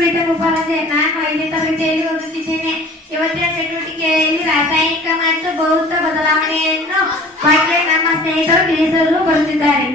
ಕ್ರಿತ ಉಪರಾಜೆ ನಾನು ಐದನೇ ತರಗತಿಯಲ್ಲಿ ಓದುತ್ತಿದ್ದೇನೆ ಇವತ್ತಿನ ಚಟುವಟಿಕೆಯಲ್ಲಿ ರಾಸಾಯನಿಕ ಮತ್ತು ಭೌತ ಬದಲಾವಣೆಯನ್ನು ಬಗ್ಗೆ ನಮ್ಮ ಸ್ನೇಹಿತರು ತಿಳಿಸಲು ಬರುತ್ತಿದ್ದಾರೆ